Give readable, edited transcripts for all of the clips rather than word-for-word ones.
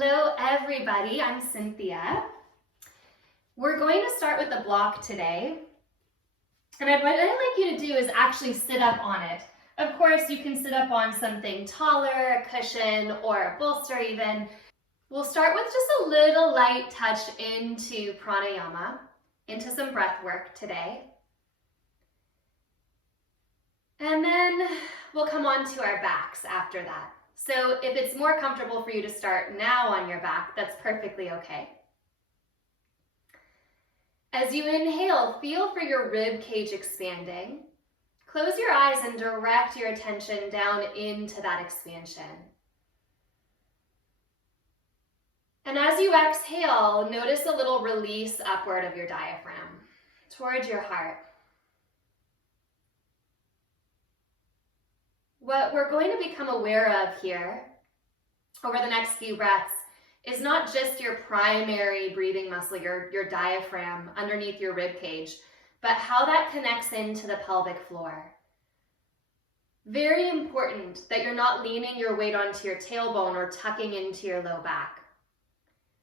Hello everybody, I'm Cynthia. We're going to start with the block today. And what I'd like you to do is actually sit up on it. Of course, you can sit up on something taller, a cushion, or a bolster even. We'll start with just a little light touch into pranayama, into some breath work today. And then we'll come on to our backs after that. So if it's more comfortable for you to start now on your back, that's perfectly okay. As you inhale, feel for your rib cage expanding. Close your eyes and direct your attention down into that expansion. And as you exhale, notice a little release upward of your diaphragm towards your heart. What we're going to become aware of here over the next few breaths is not just your primary breathing muscle, your diaphragm underneath your rib cage, but how that connects into the pelvic floor. Very important that you're not leaning your weight onto your tailbone or tucking into your low back,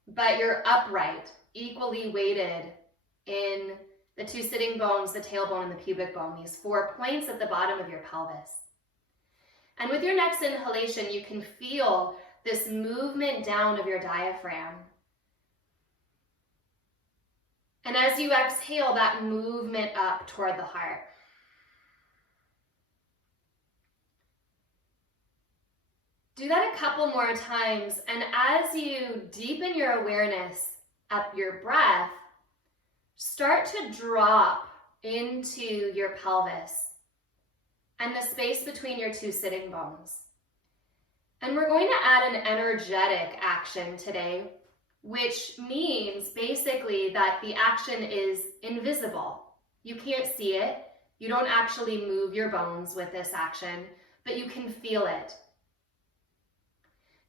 but you're upright, equally weighted in the two sitting bones, the tailbone and the pubic bone, these 4 points at the bottom of your pelvis. And with your next inhalation, you can feel this movement down of your diaphragm. And as you exhale, that movement up toward the heart. Do that a couple more times, and as you deepen your awareness up your breath, start to drop into your pelvis and the space between your two sitting bones. And we're going to add an energetic action today, which means basically that the action is invisible. You can't see it. You don't actually move your bones with this action, but you can feel it.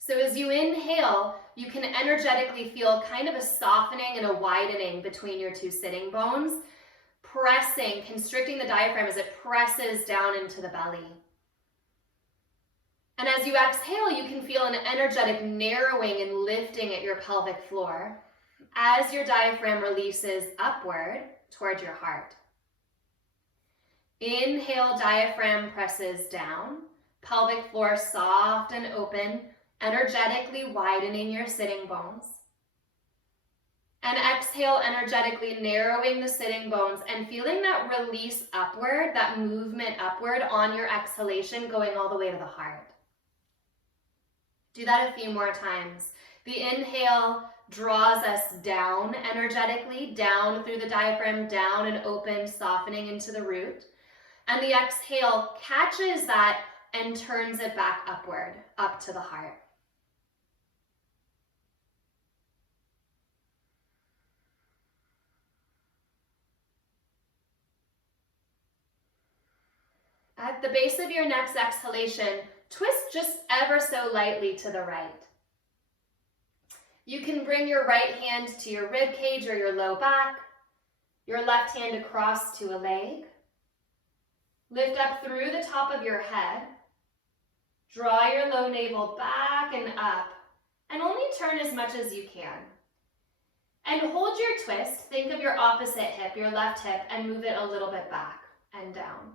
So as you inhale, you can energetically feel kind of a softening and a widening between your two sitting bones, pressing, constricting the diaphragm as it presses down into the belly. And as you exhale, you can feel an energetic narrowing and lifting at your pelvic floor as your diaphragm releases upward toward your heart. Inhale, diaphragm presses down, pelvic floor soft and open, energetically widening your sitting bones. And exhale, energetically narrowing the sitting bones and feeling that release upward, that movement upward on your exhalation going all the way to the heart. Do that a few more times. The inhale draws us down energetically, down through the diaphragm, down and open, softening into the root. And the exhale catches that and turns it back upward, up to the heart. At the base of your next exhalation, twist just ever so lightly to the right. You can bring your right hand to your rib cage or your low back, your left hand across to a leg. Lift up through the top of your head. Draw your low navel back and up, and only turn as much as you can. And hold your twist. Think of your opposite hip, your left hip, and move it a little bit back and down.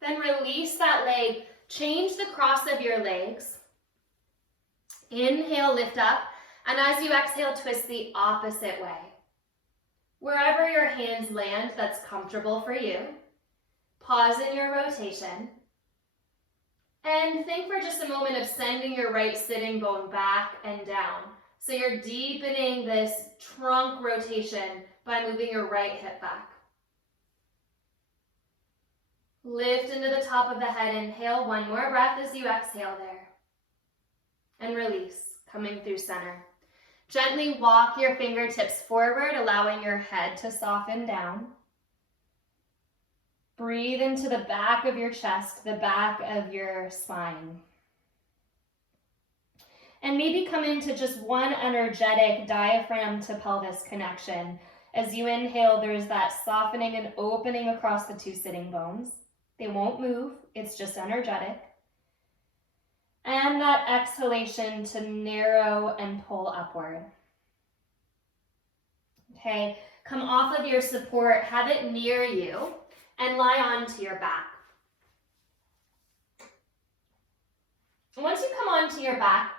Then release that leg. Change the cross of your legs. Inhale, lift up. And as you exhale, twist the opposite way. Wherever your hands land, that's comfortable for you. Pause in your rotation. And think for just a moment of sending your right sitting bone back and down. So you're deepening this trunk rotation by moving your right hip back. Lift into the top of the head. Inhale, one more breath as you exhale there. And release, coming through center. Gently walk your fingertips forward, allowing your head to soften down. Breathe into the back of your chest, the back of your spine. And maybe come into just one energetic diaphragm to pelvis connection. As you inhale, there's that softening and opening across the two sitting bones. They won't move, it's just energetic. And that exhalation to narrow and pull upward. Okay, come off of your support, have it near you, and lie onto your back. Once you come onto your back,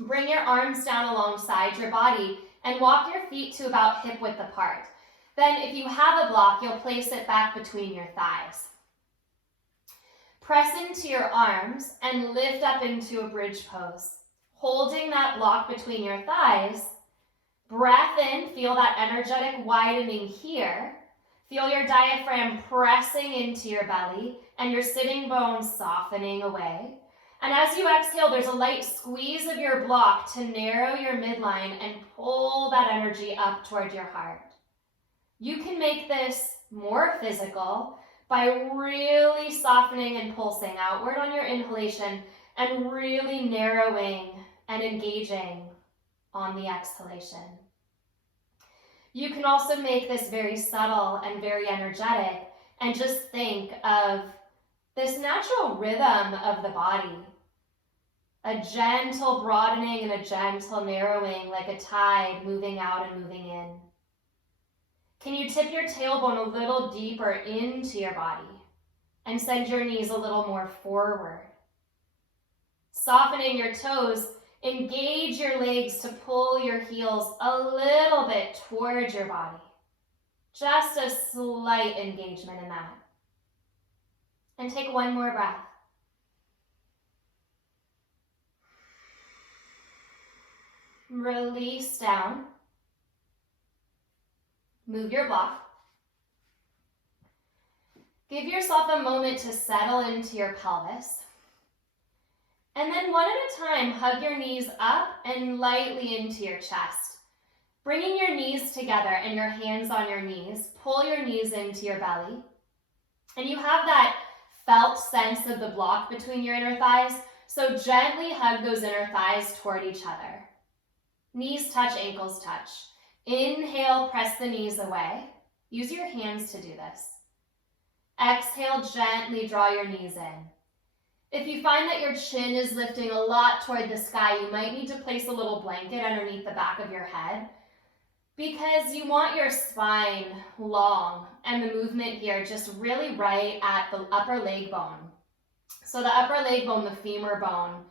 bring your arms down alongside your body and walk your feet to about hip width apart. Then if you have a block, you'll place it back between your thighs. Press into your arms and lift up into a bridge pose. Holding that block between your thighs, breath in, feel that energetic widening here. Feel your diaphragm pressing into your belly and your sitting bones softening away. And as you exhale, there's a light squeeze of your block to narrow your midline and pull that energy up toward your heart. You can make this more physical by really softening and pulsing outward on your inhalation and really narrowing and engaging on the exhalation. You can also make this very subtle and very energetic and just think of this natural rhythm of the body. A gentle broadening and a gentle narrowing, like a tide moving out and moving in. Can you tip your tailbone a little deeper into your body and send your knees a little more forward? Softening your toes, engage your legs to pull your heels a little bit towards your body. Just a slight engagement in that. And take one more breath. Release down. Move your block. Give yourself a moment to settle into your pelvis. And then one at a time, hug your knees up and lightly into your chest. Bringing your knees together and your hands on your knees, pull your knees into your belly. And you have that felt sense of the block between your inner thighs, so gently hug those inner thighs toward each other. Knees touch, ankles touch. Inhale, press the knees away. Use your hands to do this. Exhale, gently draw your knees in. If you find that your chin is lifting a lot toward the sky, you might need to place a little blanket underneath the back of your head because you want your spine long and the movement here just really right at the upper leg bone. So the upper leg bone, the femur bone,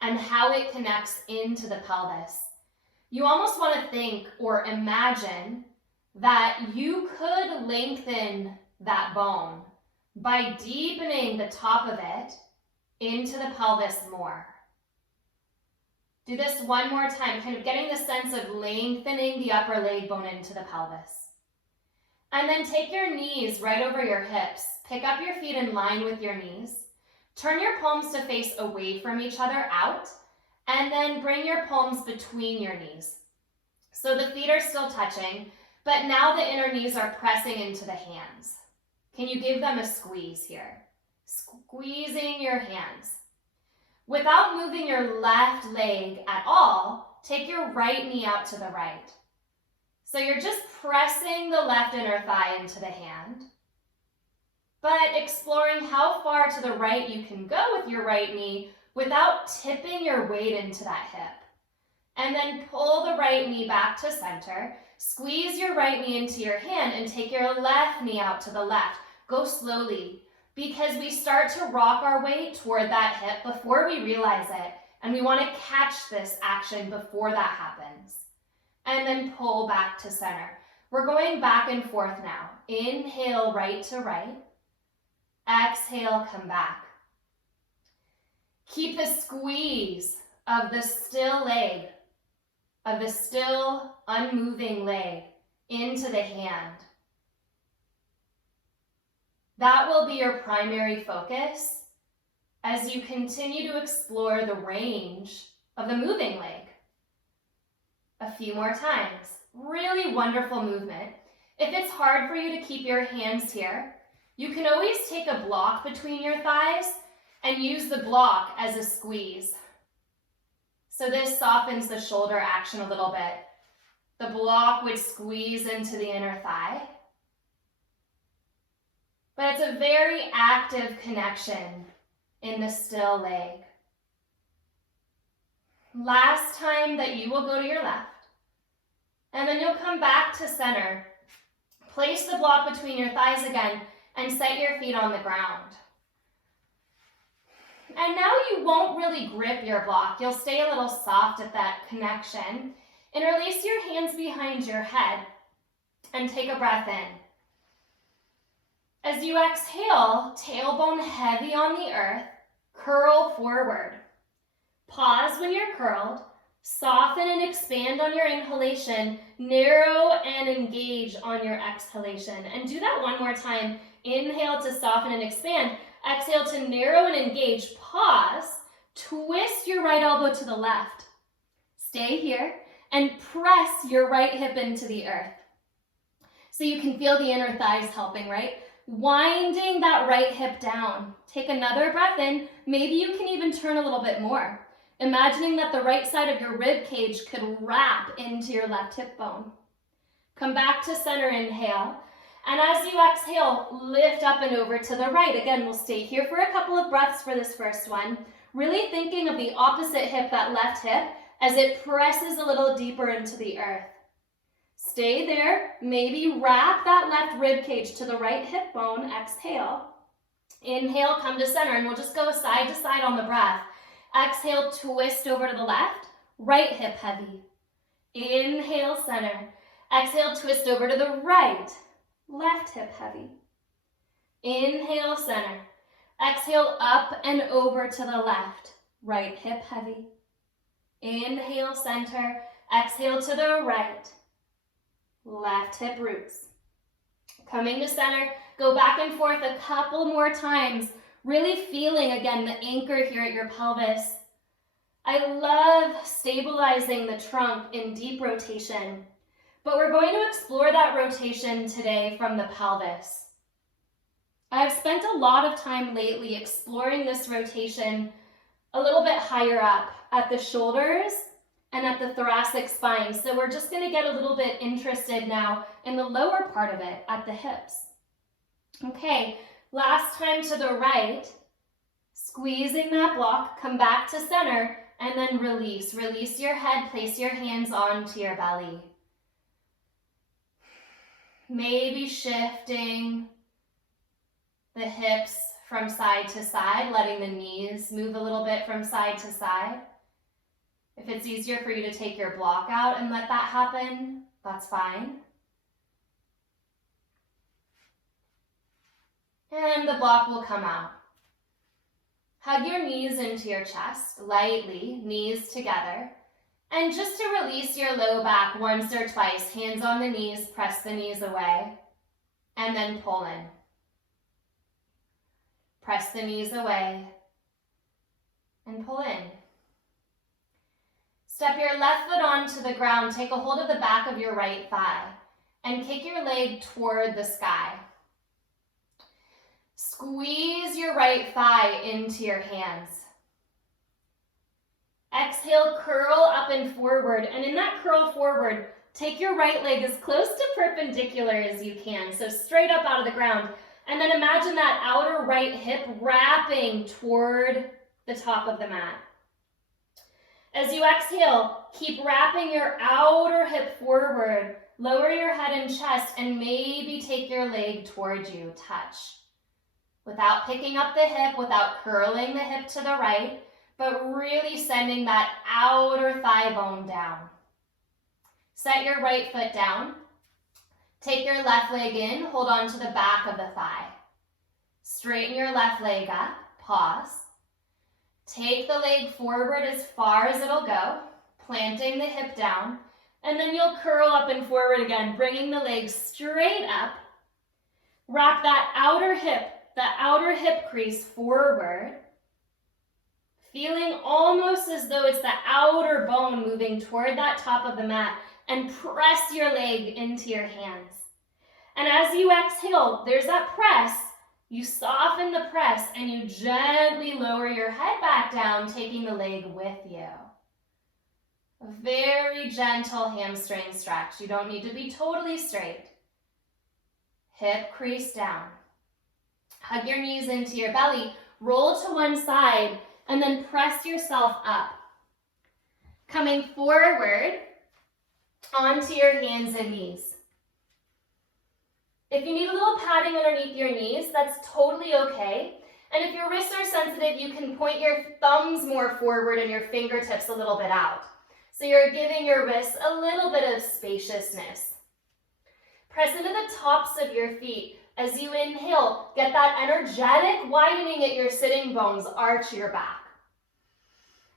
and how it connects into the pelvis. You almost want to think or imagine that you could lengthen that bone by deepening the top of it into the pelvis more. Do this one more time, kind of getting the sense of lengthening the upper leg bone into the pelvis. And then take your knees right over your hips. Pick up your feet in line with your knees. Turn your palms to face away from each other out. And then bring your palms between your knees. So the feet are still touching, but now the inner knees are pressing into the hands. Can you give them a squeeze here? Squeezing your hands. Without moving your left leg at all, take your right knee out to the right. So you're just pressing the left inner thigh into the hand, but exploring how far to the right you can go with your right knee without tipping your weight into that hip. And then pull the right knee back to center. Squeeze your right knee into your hand and take your left knee out to the left. Go slowly because we start to rock our way toward that hip before we realize it. And we want to catch this action before that happens. And then pull back to center. We're going back and forth now. Inhale, right to right. Exhale, come back. Keep the squeeze of the still leg, of the still unmoving leg into the hand. That will be your primary focus as you continue to explore the range of the moving leg. A few more times. Really wonderful movement. If it's hard for you to keep your hands here, you can always take a block between your thighs and use the block as a squeeze. So this softens the shoulder action a little bit. The block would squeeze into the inner thigh. But it's a very active connection in the still leg. Last time that you will go to your left. And then you'll come back to center. Place the block between your thighs again and set your feet on the ground. And now you won't really grip your block. You'll stay a little soft at that connection. And release your hands behind your head and take a breath in. As you exhale, tailbone heavy on the earth, curl forward. Pause when you're curled. Soften and expand on your inhalation. Narrow and engage on your exhalation. And do that one more time. Inhale to soften and expand. Exhale to narrow and engage. Pause. Twist your right elbow to the left. Stay here and press your right hip into the earth. So you can feel the inner thighs helping, right? Winding that right hip down. Take another breath in. Maybe you can even turn a little bit more. Imagining that the right side of your rib cage could wrap into your left hip bone. Come back to center, inhale. And as you exhale, lift up and over to the right. Again, we'll stay here for a couple of breaths for this first one. Really thinking of the opposite hip, that left hip, as it presses a little deeper into the earth. Stay there. Maybe wrap that left rib cage to the right hip bone. Exhale. Inhale, come to center, and we'll just go side to side on the breath. Exhale, twist over to the left, right hip heavy. Inhale, center. Exhale, twist over to the right, left hip heavy. Inhale, center. Exhale, up and over to the left, right hip heavy. Inhale, center. Exhale to the right, left hip roots. Coming to center, go back and forth a couple more times. Really feeling, again, the anchor here at your pelvis. I love stabilizing the trunk in deep rotation, but we're going to explore that rotation today from the pelvis. I've spent a lot of time lately exploring this rotation a little bit higher up at the shoulders and at the thoracic spine. So we're just going to get a little bit interested now in the lower part of it at the hips. Okay. Last time to the right, squeezing that block, come back to center, and then release. Release your head, place your hands onto your belly. Maybe shifting the hips from side to side, letting the knees move a little bit from side to side. If it's easier for you to take your block out and let that happen, that's fine. And the block will come out. Hug your knees into your chest, lightly, knees together. And just to release your low back once or twice, hands on the knees, press the knees away, and then pull in. Press the knees away, and pull in. Step your left foot onto the ground, take a hold of the back of your right thigh, and kick your leg toward the sky. Squeeze your right thigh into your hands. Exhale, curl up and forward. And in that curl forward, take your right leg as close to perpendicular as you can. So straight up out of the ground. And then imagine that outer right hip wrapping toward the top of the mat. As you exhale, keep wrapping your outer hip forward. Lower your head and chest and maybe take your leg towards you. Touch. Without picking up the hip, without curling the hip to the right, but really sending that outer thigh bone down. Set your right foot down. Take your left leg in, hold on to the back of the thigh. Straighten your left leg up, pause. Take the leg forward as far as it'll go, planting the hip down, and then you'll curl up and forward again, bringing the leg straight up. Wrap that outer hip crease forward, feeling almost as though it's the outer bone moving toward that top of the mat, and press your leg into your hands. And as you exhale, there's that press. You soften the press and you gently lower your head back down, taking the leg with you. A very gentle hamstring stretch. You don't need to be totally straight. Hip crease down. Hug your knees into your belly, roll to one side, and then press yourself up. Coming forward onto your hands and knees. If you need a little padding underneath your knees, that's totally okay. And if your wrists are sensitive, you can point your thumbs more forward and your fingertips a little bit out. So you're giving your wrists a little bit of spaciousness. Press into the tops of your feet. As you inhale, get that energetic widening at your sitting bones, arch your back.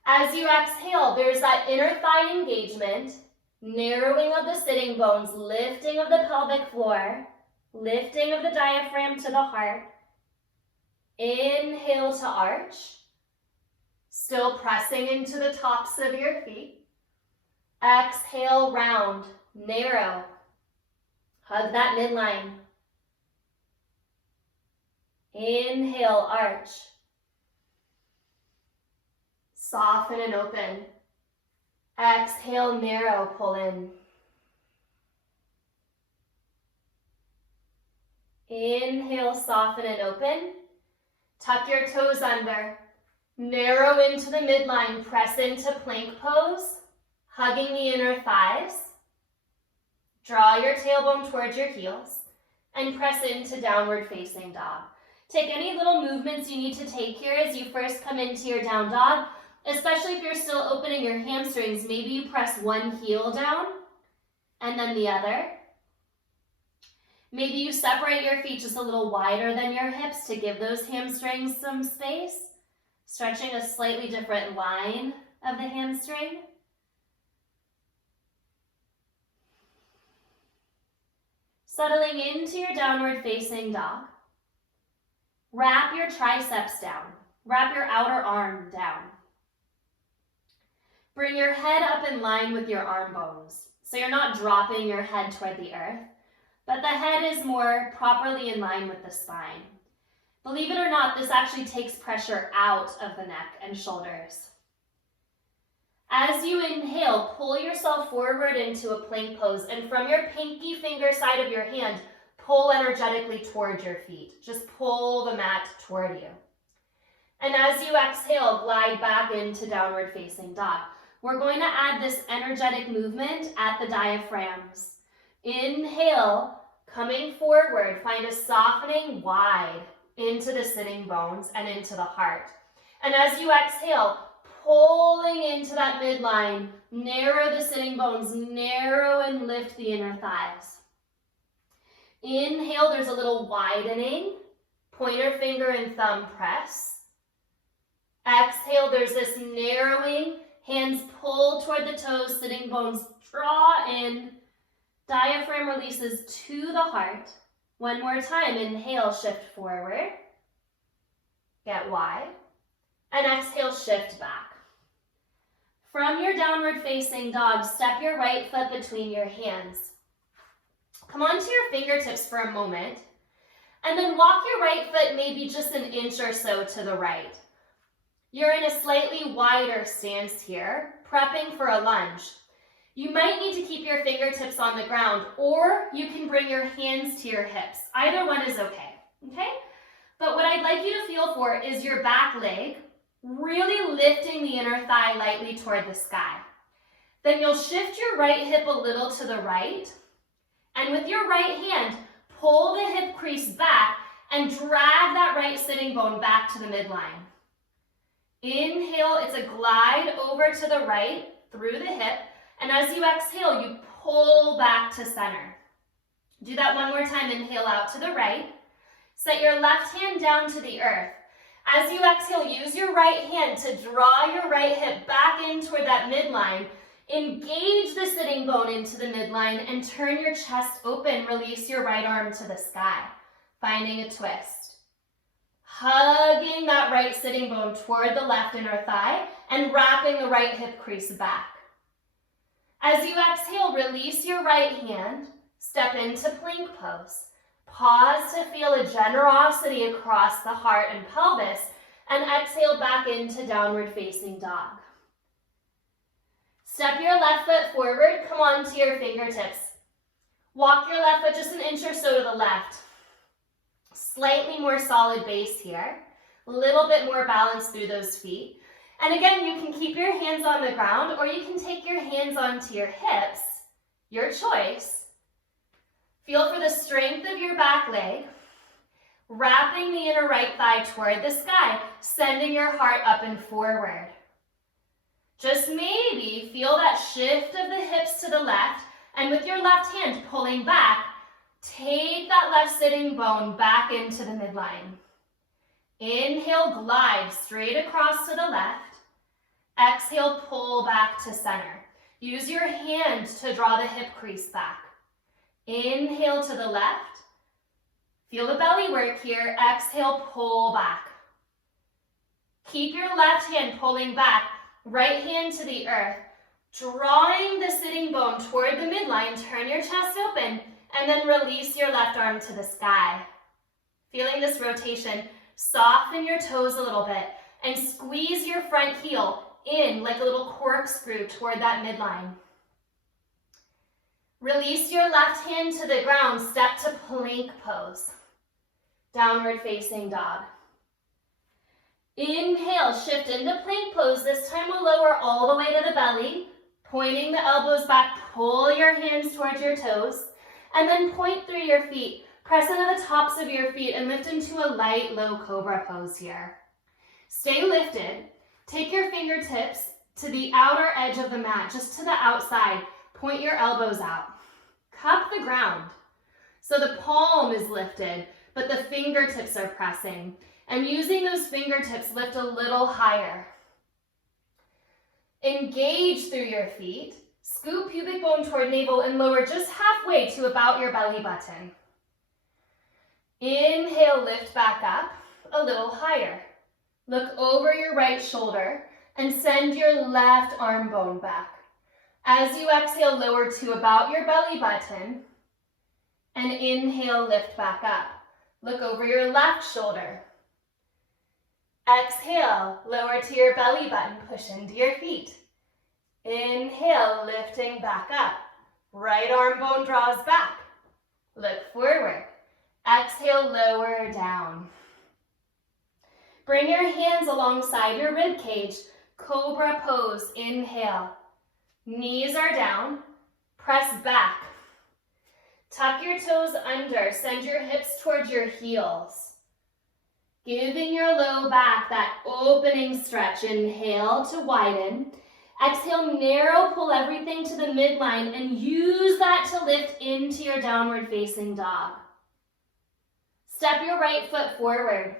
As you exhale, there's that inner thigh engagement, narrowing of the sitting bones, lifting of the pelvic floor, lifting of the diaphragm to the heart. Inhale to arch, still pressing into the tops of your feet. Exhale, round, narrow. Hug that midline. Inhale, arch. Soften and open. Exhale, narrow, pull in. Inhale, soften and open. Tuck your toes under. Narrow into the midline. Press into plank pose, hugging the inner thighs. Draw your tailbone towards your heels and press into downward facing dog. Take any little movements you need to take here as you first come into your down dog, especially if you're still opening your hamstrings. Maybe you press one heel down and then the other. Maybe you separate your feet just a little wider than your hips to give those hamstrings some space, stretching a slightly different line of the hamstring. Settling into your downward facing dog. Wrap your triceps down. Wrap your outer arm down. Bring your head up in line with your arm bones. So you're not dropping your head toward the earth, but the head is more properly in line with the spine. Believe it or not, this actually takes pressure out of the neck and shoulders. As you inhale, pull yourself forward into a plank pose, and from your pinky finger side of your hand, pull energetically toward your feet. Just pull the mat toward you. And as you exhale, glide back into downward facing dog. We're going to add this energetic movement at the diaphragms. Inhale, coming forward, find a softening wide into the sitting bones and into the heart. And as you exhale, pulling into that midline, narrow the sitting bones, narrow and lift the inner thighs. Inhale, there's a little widening, pointer finger and thumb press. Exhale, there's this narrowing, hands pull toward the toes, sitting bones draw in, diaphragm releases to the heart. One more time, inhale, shift forward, get wide, and exhale, shift back. From your downward facing dog, step your right foot between your hands. Come onto your fingertips for a moment, and then walk your right foot maybe just an inch or so to the right. You're in a slightly wider stance here, prepping for a lunge. You might need to keep your fingertips on the ground, or you can bring your hands to your hips. Either one is okay? But what I'd like you to feel for is your back leg, really lifting the inner thigh lightly toward the sky. Then you'll shift your right hip a little to the right, and with your right hand, pull the hip crease back and drag that right sitting bone back to the midline. Inhale, it's a glide over to the right through the hip, and as you exhale, you pull back to center. Do that one more time. Inhale out to the right. Set your left hand down to the earth. As you exhale, use your right hand to draw your right hip back in toward that midline. Engage the sitting bone into the midline and turn your chest open. Release your right arm to the sky, finding a twist. Hugging that right sitting bone toward the left inner thigh and wrapping the right hip crease back. As you exhale, release your right hand, step into plank pose. Pause to feel a generosity across the heart and pelvis, and exhale back into downward facing dog. Step your left foot forward, come onto your fingertips. Walk your left foot just an inch or so to the left. Slightly more solid base here, a little bit more balance through those feet. And again, you can keep your hands on the ground or you can take your hands onto your hips, your choice. Feel for the strength of your back leg, wrapping the inner right thigh toward the sky, sending your heart up and forward. Just maybe feel that shift of the hips to the left, and with your left hand pulling back, take that left sitting bone back into the midline. Inhale, glide straight across to the left. Exhale, pull back to center. Use your hand to draw the hip crease back. Inhale to the left. Feel the belly work here. Exhale, pull back. Keep your left hand pulling back, right hand to the earth, drawing the sitting bone toward the midline. Turn your chest open and then release your left arm to the sky. Feeling this rotation, soften your toes a little bit and squeeze your front heel in like a little corkscrew toward that midline. Release your left hand to the ground, step to plank pose. Downward facing dog. Inhale, shift into plank pose. This time we'll lower all the way to the belly, pointing the elbows back, pull your hands towards your toes, and then point through your feet. Press into the tops of your feet and lift into a light, low Cobra Pose here. Stay lifted. Take your fingertips to the outer edge of the mat, just to the outside. Point your elbows out. Cup the ground. So the palm is lifted, but the fingertips are pressing. And using those fingertips, lift a little higher. Engage through your feet. Scoop pubic bone toward navel and lower just halfway to about your belly button. Inhale, lift back up a little higher. Look over your right shoulder and send your left arm bone back. As you exhale, lower to about your belly button. And inhale, lift back up. Look over your left shoulder. Exhale, lower to your belly button, push into your feet. Inhale, lifting back up. Right arm bone draws back. Look forward. Exhale, lower down. Bring your hands alongside your rib cage. Cobra Pose, inhale. Knees are down. Press back. Tuck your toes under. Send your hips towards your heels. Giving your low back that opening stretch. Inhale to widen. Exhale, narrow, pull everything to the midline and use that to lift into your downward facing dog. Step your right foot forward.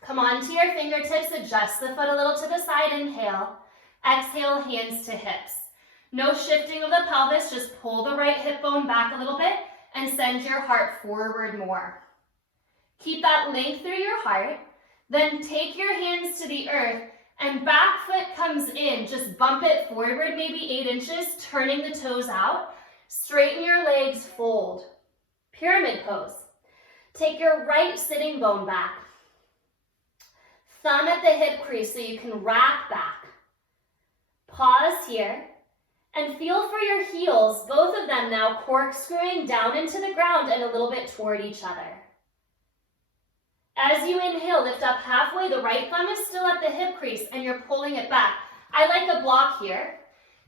Come onto your fingertips, adjust the foot a little to the side, inhale. Exhale, hands to hips. No shifting of the pelvis, just pull the right hip bone back a little bit and send your heart forward more. Keep that length through your heart, then take your hands to the earth and back foot comes in. Just bump it forward, maybe 8 inches, turning the toes out. Straighten your legs, fold. Pyramid pose. Take your right sitting bone back. Thumb at the hip crease so you can rack back. Pause here and feel for your heels, both of them now corkscrewing down into the ground and a little bit toward each other. As you inhale, lift up halfway. The right thumb is still at the hip crease and you're pulling it back. I like a block here.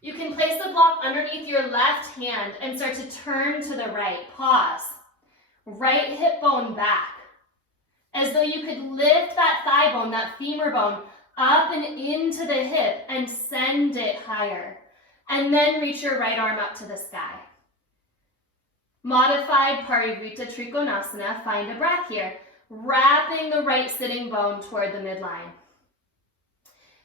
You can place the block underneath your left hand and start to turn to the right. Pause. Right hip bone back. As though you could lift that thigh bone, that femur bone, up and into the hip and send it higher. And then reach your right arm up to the sky. Modified Parivrtta Trikonasana. Find a breath here. Wrapping the right sitting bone toward the midline.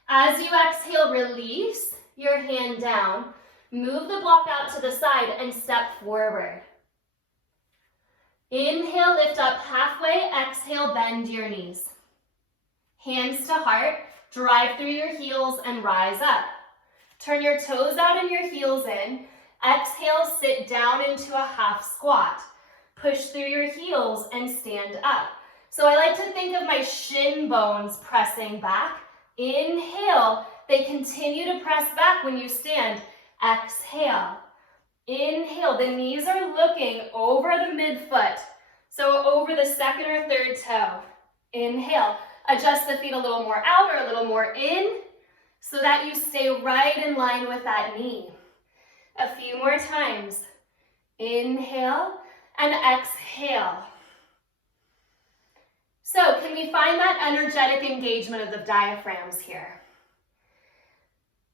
As you exhale, release your hand down. Move the block out to the side and step forward. Inhale, lift up halfway. Exhale, bend your knees. Hands to heart. Drive through your heels and rise up. Turn your toes out and your heels in. Exhale, sit down into a half squat. Push through your heels and stand up. So I like to think of my shin bones pressing back. Inhale, they continue to press back when you stand. Exhale. Inhale, the knees are looking over the midfoot. So over the second or third toe. Inhale, adjust the feet a little more out or a little more in. so that you stay right in line with that knee. A few more times. Inhale and exhale. So can we find that energetic engagement of the diaphragms here?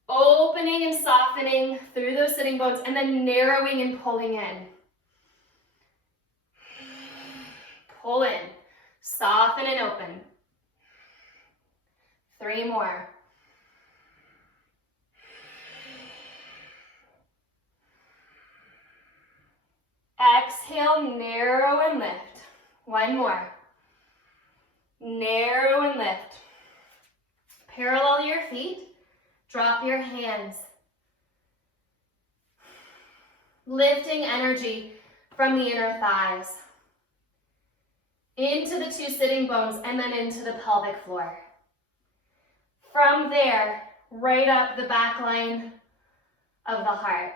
Opening and softening through those sitting bones and then narrowing and pulling in. Pull in, soften and open. 3 more. Exhale, narrow and lift. 1 more. Narrow and lift. Parallel your feet. Drop your hands. Lifting energy from the inner thighs into the 2 sitting bones and then into the pelvic floor. From there, right up the back line of the heart.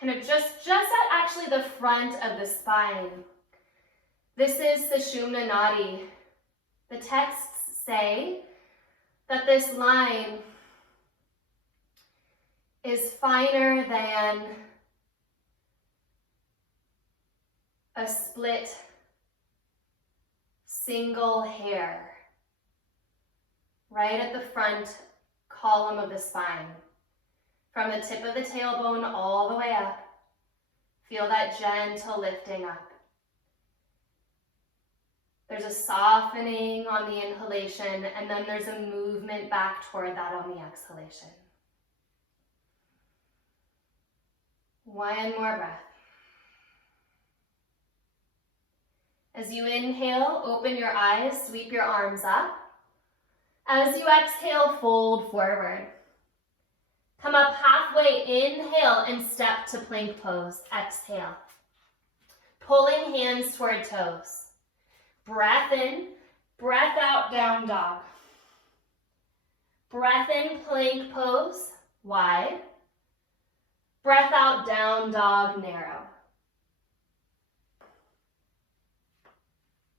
Kind of just at actually the front of the spine. This is Sushumna Nadi. The texts say that this line is finer than a split single hair, right at the front column of the spine. From the tip of the tailbone all the way up, feel that gentle lifting up. There's a softening on the inhalation, and then there's a movement back toward that on the exhalation. 1 more breath. As you inhale, open your eyes, sweep your arms up. As you exhale, fold forward. Come up halfway, inhale, and step to plank pose. Exhale. Pulling hands toward toes. Breath in, breath out, down dog. Breath in, plank pose, wide. Breath out, down dog, narrow.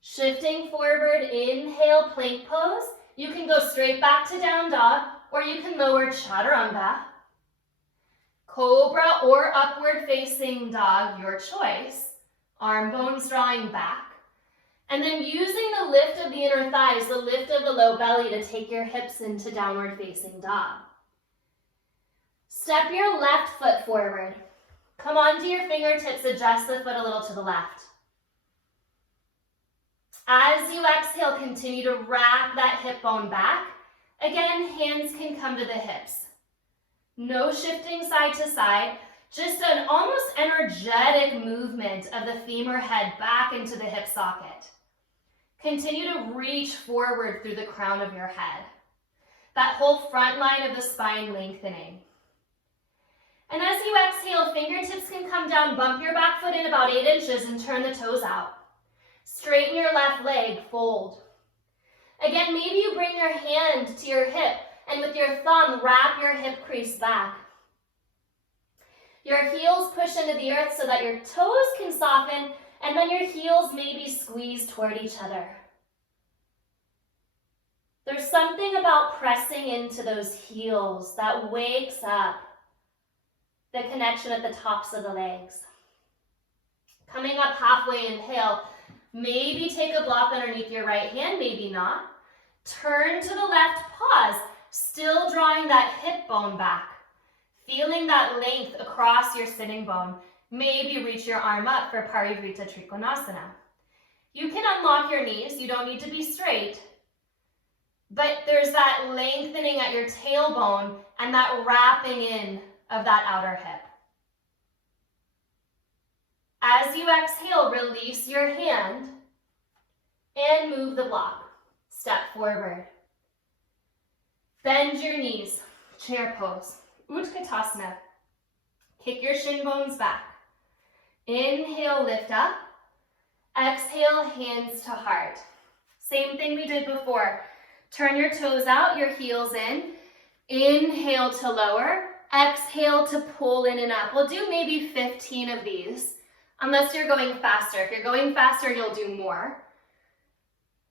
Shifting forward, inhale, plank pose. You can go straight back to down dog, or you can lower chaturanga. Cobra or upward facing dog, your choice. Arm bones drawing back. And then using the lift of the inner thighs, the lift of the low belly to take your hips into downward facing dog. Step your left foot forward. Come onto your fingertips, adjust the foot a little to the left. As you exhale, continue to wrap that hip bone back. Again, hands can come to the hips. No shifting side to side, just an almost energetic movement of the femur head back into the hip socket. Continue to reach forward through the crown of your head. That whole front line of the spine lengthening. And as you exhale, fingertips can come down, bump your back foot in about 8 inches and turn the toes out. Straighten your left leg, fold. Again, maybe you bring your hand to your hip and with your thumb, wrap your hip crease back. Your heels push into the earth so that your toes can soften, and then your heels maybe squeeze toward each other. There's something about pressing into those heels that wakes up the connection at the tops of the legs. Coming up halfway, inhale. Maybe take a block underneath your right hand, maybe not. Turn to the left, pause, still drawing that hip bone back. Feeling that length across your sitting bone. Maybe reach your arm up for Parivrita Trikonasana. You can unlock your knees, you don't need to be straight. But there's that lengthening at your tailbone and that wrapping in of that outer hip. As you exhale, release your hand and move the block. Step forward. Bend your knees, chair pose. Utkatasana. Kick your shin bones back. Inhale, lift up. Exhale, hands to heart. Same thing we did before. Turn your toes out, your heels in. Inhale to lower. Exhale to pull in and up. We'll do maybe 15 of these, unless you're going faster. If you're going faster, you'll do more.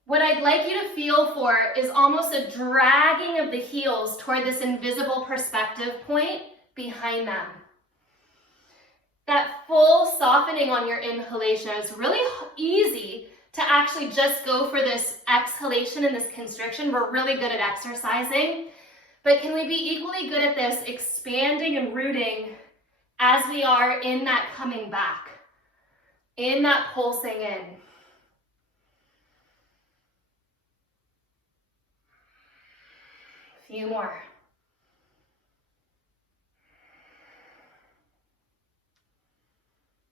What I'd like you to feel for is almost a dragging of the heels toward this invisible perspective point behind them. That full softening on your inhalation is really easy to actually just go for this exhalation and this constriction. We're really good at exercising, but can we be equally good at this expanding and rooting as we are in that coming back, in that pulsing in? A few more.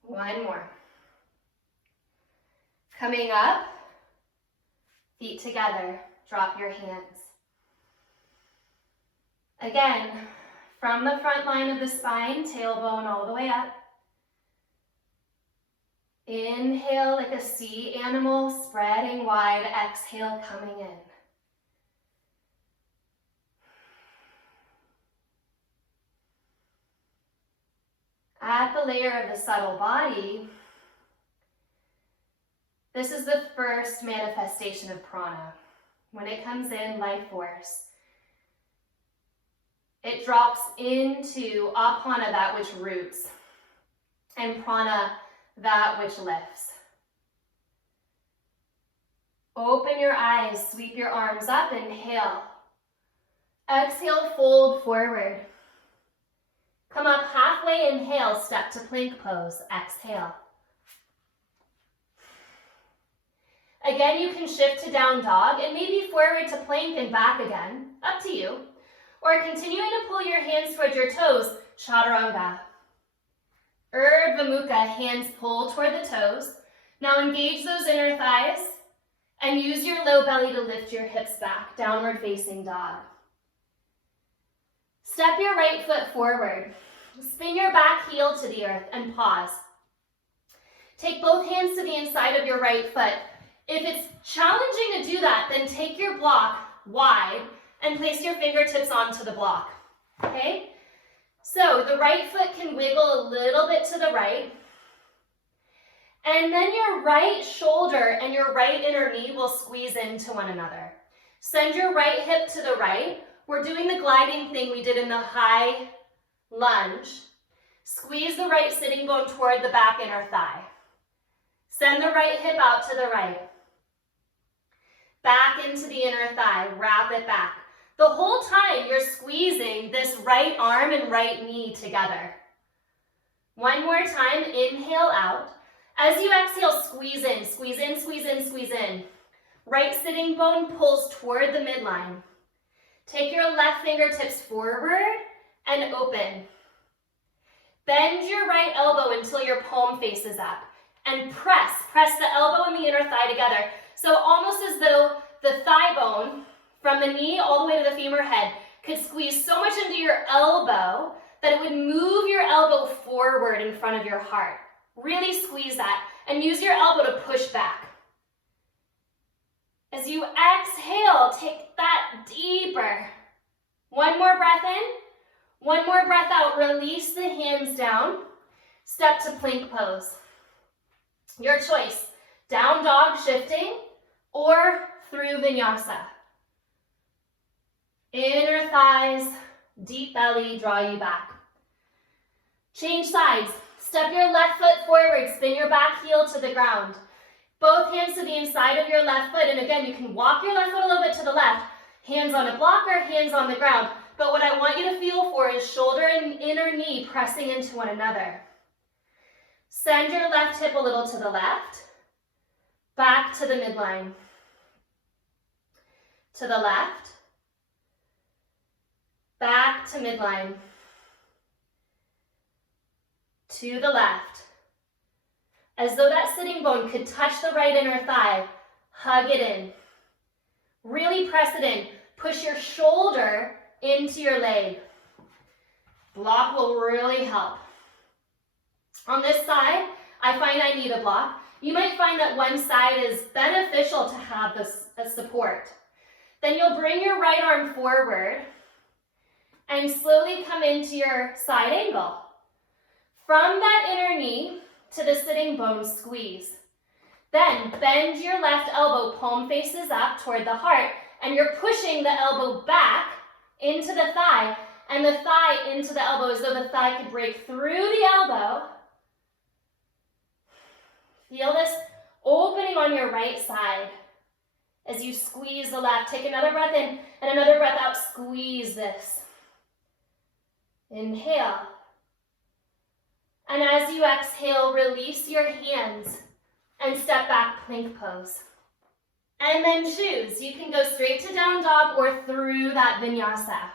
One more. Coming up, feet together, drop your hands. Again, from the front line of the spine, tailbone all the way up. Inhale like a sea animal, spreading wide. Exhale, coming in. At the layer of the subtle body, this is the first manifestation of prana. When it comes in, life force, it drops into apana, that which roots, and prana, that which lifts. Open your eyes, sweep your arms up, inhale. Exhale, fold forward. Come up halfway, inhale, step to plank pose, exhale. Again, you can shift to down dog and maybe forward to plank and back again, up to you. Or continuing to pull your hands towards your toes, chaturanga. Urdhva Mukha, hands pull toward the toes. Now engage those inner thighs and use your low belly to lift your hips back, downward facing dog. Step your right foot forward. Spin your back heel to the earth and pause. Take both hands to the inside of your right foot. If it's challenging to do that, then take your block wide and place your fingertips onto the block, okay? So the right foot can wiggle a little bit to the right, and then your right shoulder and your right inner knee will squeeze into one another. Send your right hip to the right. We're doing the gliding thing we did in the high lunge. Squeeze the right sitting bone toward the back inner thigh. Send the right hip out to the right. Back into the inner thigh, wrap it back. The whole time you're squeezing this right arm and right knee together. One more time, inhale out. As you exhale, squeeze in, squeeze in, squeeze in, squeeze in. Right sitting bone pulls toward the midline. Take your left fingertips forward and open. Bend your right elbow until your palm faces up. And press the elbow and the inner thigh together. So almost as though the thigh bone from the knee all the way to the femur head could squeeze so much into your elbow that it would move your elbow forward in front of your heart. Really squeeze that and use your elbow to push back. As you exhale, take that deeper. One more breath in, one more breath out. Release the hands down. Step to plank pose. Your choice, down dog shifting or through vinyasa. Inner thighs, deep belly, draw you back. Change sides. Step your left foot forward, spin your back heel to the ground. Both hands to the inside of your left foot, and again, you can walk your left foot a little bit to the left. Hands on a block or hands on the ground. But what I want you to feel for is shoulder and inner knee pressing into one another. Send your left hip a little to the left. Back to the midline. To the left. Back to midline. To the left. As though that sitting bone could touch the right inner thigh. Hug it in. Really press it in. Push your shoulder into your leg. Block will really help. On this side, I find I need a block. You might find that one side is beneficial to have this as support. Then you'll bring your right arm forward and slowly come into your side angle. From that inner knee to the sitting bone, squeeze. Then bend your left elbow, palm faces up toward the heart, and you're pushing the elbow back into the thigh, and the thigh into the elbow as though the thigh could break through the elbow. Feel this opening on your right side as you squeeze the left. Take another breath in and another breath out. Squeeze this. Inhale. And as you exhale, release your hands and step back, plank pose. And then choose. You can go straight to down dog or through that vinyasa.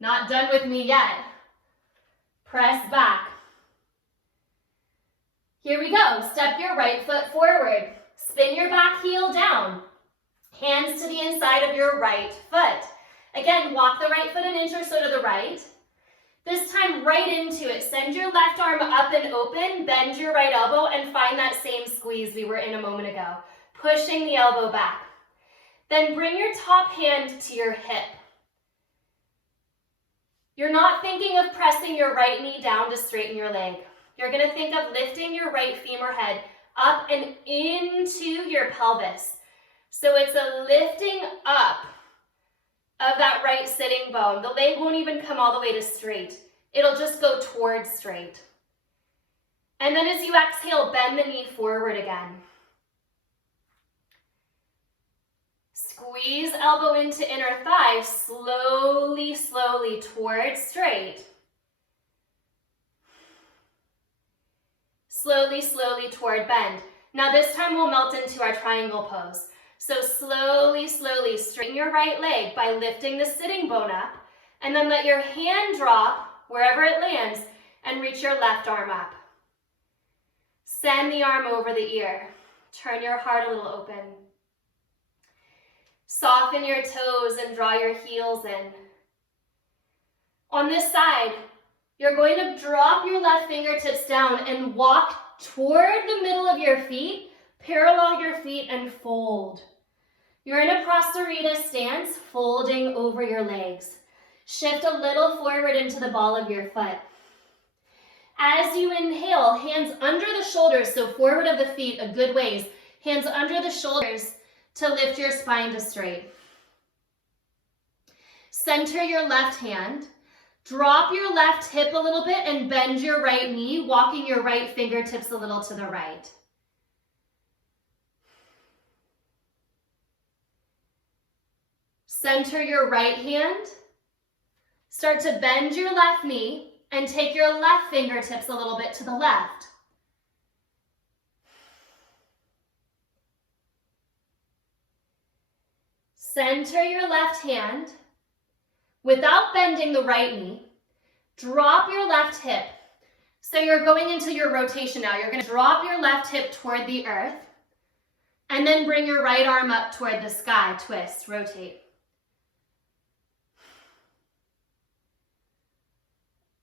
Not done with me yet. Press back. Here we go. Step your right foot forward. Spin your back heel down. Hands to the inside of your right foot. Again, walk the right foot an inch or so to the right. This time, right into it. Send your left arm up and open, bend your right elbow, and find that same squeeze we were in a moment ago. Pushing the elbow back. Then bring your top hand to your hip. You're not thinking of pressing your right knee down to straighten your leg. You're going to think of lifting your right femur head up and into your pelvis. So it's a lifting up of that right sitting bone. The leg won't even come all the way to straight. It'll just go towards straight. And then as you exhale, bend the knee forward again. Squeeze elbow into inner thigh, slowly, slowly towards straight. Slowly, slowly toward bend. Now this time we'll melt into our triangle pose. So slowly, slowly straighten your right leg by lifting the sitting bone up, and then let your hand drop wherever it lands and reach your left arm up. Send the arm over the ear. Turn your heart a little open. Soften your toes and draw your heels in. On this side, you're going to drop your left fingertips down and walk toward the middle of your feet, parallel your feet and fold. You're in a Prasarita stance, folding over your legs. Shift a little forward into the ball of your foot. As you inhale, hands under the shoulders, so forward of the feet a good ways. Hands under the shoulders to lift your spine to straight. Center your left hand. Drop your left hip a little bit and bend your right knee, walking your right fingertips a little to the right. Center your right hand. Start to bend your left knee and take your left fingertips a little bit to the left. Center your left hand. Without bending the right knee, drop your left hip. So you're going into your rotation now. You're going to drop your left hip toward the earth and then bring your right arm up toward the sky. Twist, rotate.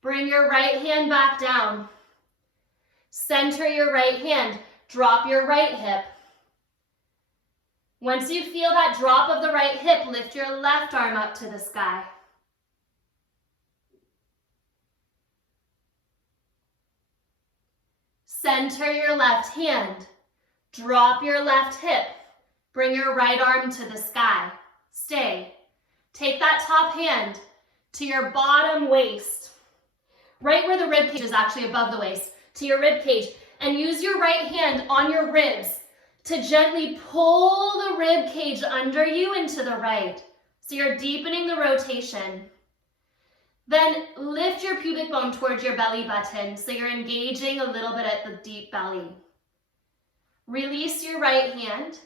Bring your right hand back down. Center your right hand. Drop your right hip. Once you feel that drop of the right hip, lift your left arm up to the sky. Center your left hand. Drop your left hip. Bring your right arm to the sky. Stay. Take that top hand to your bottom waist. Right where the rib cage is actually above the waist, to your rib cage. And use your right hand on your ribs to gently pull the rib cage under you into the right. So you're deepening the rotation. Then lift your pubic bone towards your belly button so you're engaging a little bit at the deep belly. Release your right hand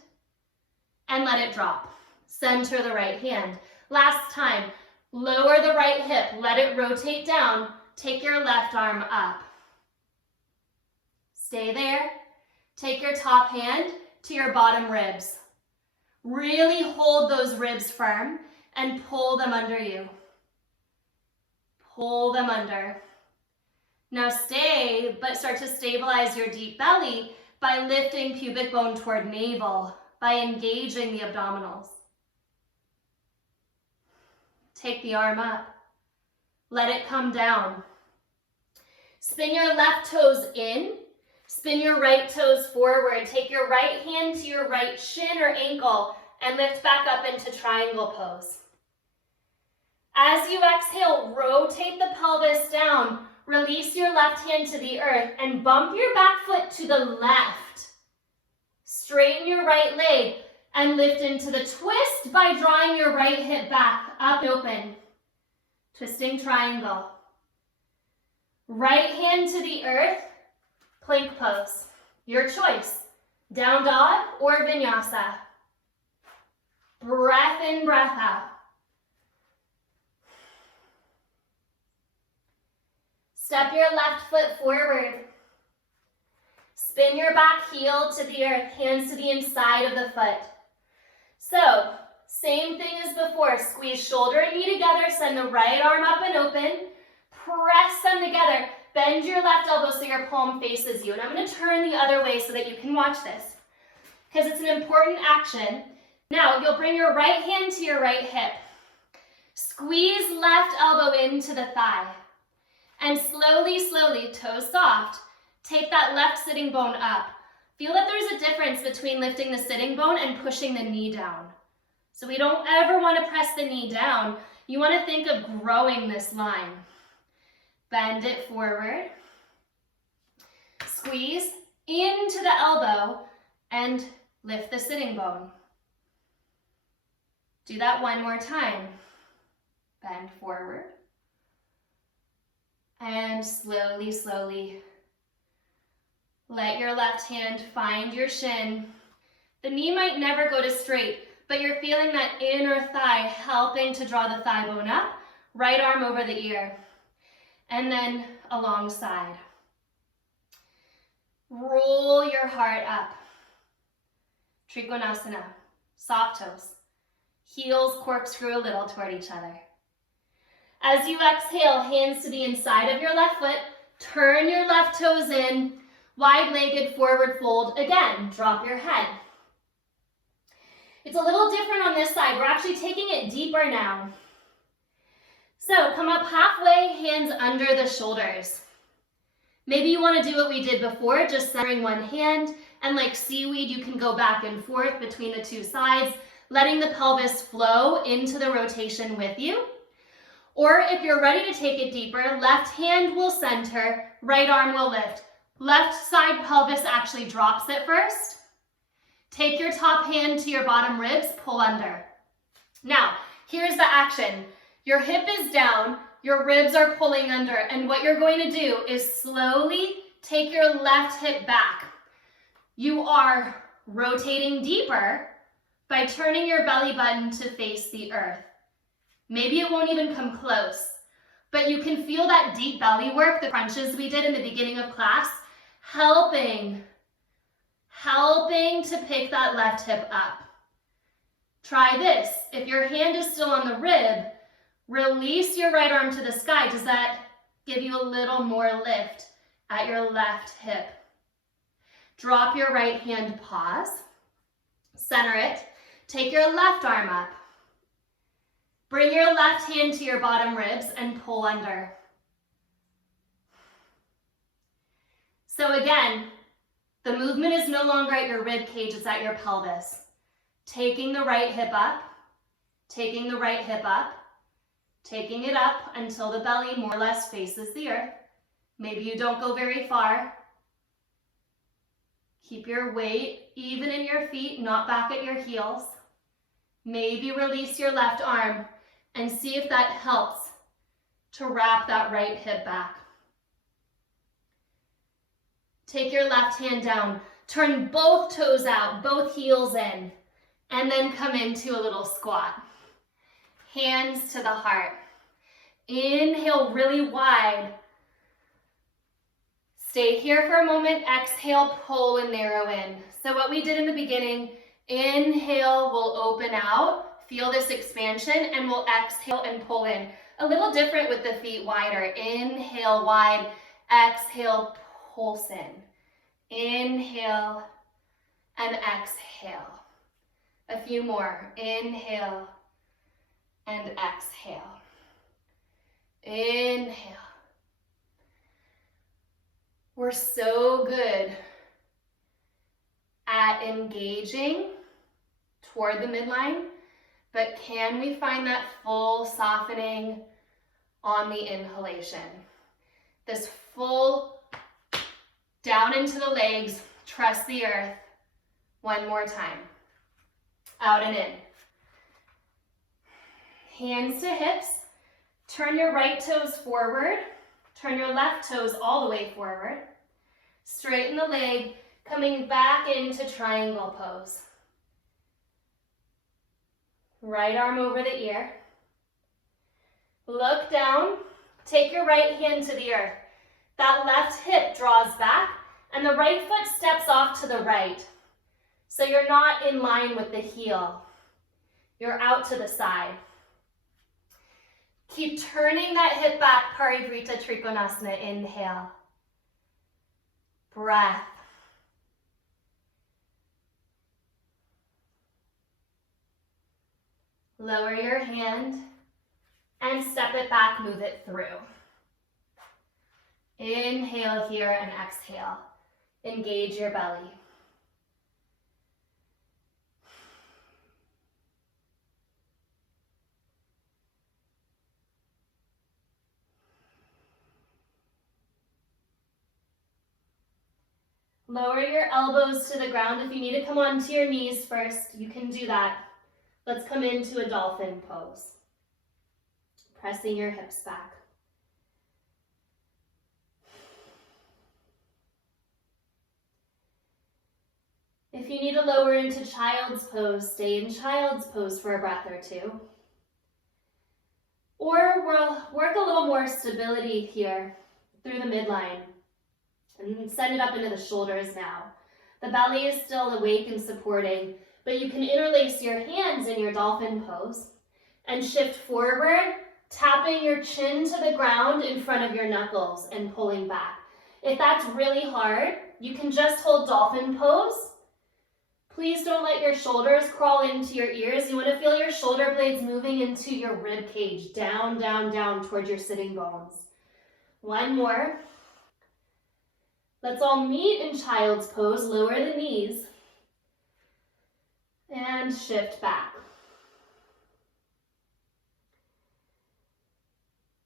and let it drop. Center the right hand. Last time, lower the right hip, let it rotate down. Take your left arm up. Stay there. Take your top hand to your bottom ribs. Really hold those ribs firm and pull them under you. Pull them under. Now stay, but start to stabilize your deep belly by lifting pubic bone toward navel, by engaging the abdominals. Take the arm up. Let it come down. Spin your left toes in. Spin your right toes forward. Take your right hand to your right shin or ankle and lift back up into triangle pose. As you exhale, rotate the pelvis down. Release your left hand to the earth and bump your back foot to the left. Straighten your right leg and lift into the twist by drawing your right hip back, up and open. Twisting triangle. Right hand to the earth, plank pose. Your choice, down dog or vinyasa. Breath in, breath out. Step your left foot forward. Spin your back heel to the earth, hands to the inside of the foot. So, same thing as before. Squeeze shoulder and knee together, send the right arm up and open. Press them together. Bend your left elbow so your palm faces you. And I'm going to turn the other way so that you can watch this, because it's an important action. Now, you'll bring your right hand to your right hip. Squeeze left elbow into the thigh. And slowly, slowly, toes soft, take that left sitting bone up. Feel that there's a difference between lifting the sitting bone and pushing the knee down. So we don't ever want to press the knee down. You want to think of growing this line. Bend it forward. Squeeze into the elbow and lift the sitting bone. Do that one more time. Bend forward. And slowly, slowly, let your left hand find your shin. The knee might never go to straight, but you're feeling that inner thigh helping to draw the thigh bone up. Right arm over the ear. And then alongside. Roll your heart up. Trikonasana. Soft toes. Heels corkscrew a little toward each other. As you exhale, hands to the inside of your left foot, turn your left toes in, wide-legged forward fold. Again, drop your head. It's a little different on this side. We're actually taking it deeper now. So come up halfway, hands under the shoulders. Maybe you want to do what we did before, just centering one hand, and like seaweed, you can go back and forth between the two sides, letting the pelvis flow into the rotation with you. Or if you're ready to take it deeper, left hand will center, right arm will lift. Left side pelvis actually drops it first. Take your top hand to your bottom ribs, pull under. Now, here's the action. Your hip is down, your ribs are pulling under, and what you're going to do is slowly take your left hip back. You are rotating deeper by turning your belly button to face the earth. Maybe it won't even come close, but you can feel that deep belly work, the crunches we did in the beginning of class, helping to pick that left hip up. Try this. If your hand is still on the rib, release your right arm to the sky. Does that give you a little more lift at your left hip? Drop your right hand, pause, center it, take your left arm up. Bring your left hand to your bottom ribs and pull under. So again, the movement is no longer at your rib cage, it's at your pelvis. Taking the right hip up, taking the right hip up, taking it up until the belly more or less faces the earth. Maybe you don't go very far. Keep your weight even in your feet, not back at your heels. Maybe release your left arm and see if that helps to wrap that right hip back. Take your left hand down, turn both toes out, both heels in, and then come into a little squat. Hands to the heart. Inhale really wide. Stay here for a moment, exhale, pull and narrow in. So what we did in the beginning, inhale, we'll open out. Feel this expansion, and we'll exhale and pull in. A little different with the feet wider. Inhale wide, exhale, pulse in. Inhale and exhale. A few more. Inhale and exhale. Inhale. We're so good at engaging toward the midline, but can we find that full softening on the inhalation? This full down into the legs, trust the earth. One more time. Out and in. Hands to hips. Turn your right toes forward. Turn your left toes all the way forward. Straighten the leg, coming back into triangle pose. Right arm over the ear. Look down. Take your right hand to the earth. That left hip draws back, and the right foot steps off to the right. So you're not in line with the heel. You're out to the side. Keep turning that hip back, Parivrita Trikonasana. Inhale. Breath. Lower your hand and step it back, move it through. Inhale here and exhale. Engage your belly. Lower your elbows to the ground. If you need to come onto your knees first, you can do that. Let's come into a dolphin pose. Pressing your hips back. If you need to lower into child's pose, stay in child's pose for a breath or two. Or we'll work a little more stability here through the midline and send it up into the shoulders now. The belly is still awake and supporting, but you can interlace your hands in your dolphin pose and shift forward, tapping your chin to the ground in front of your knuckles and pulling back. If that's really hard, you can just hold dolphin pose. Please don't let your shoulders crawl into your ears. You want to feel your shoulder blades moving into your rib cage, down, down, down towards your sitting bones. One more. Let's all meet in child's pose. Lower the knees and shift back.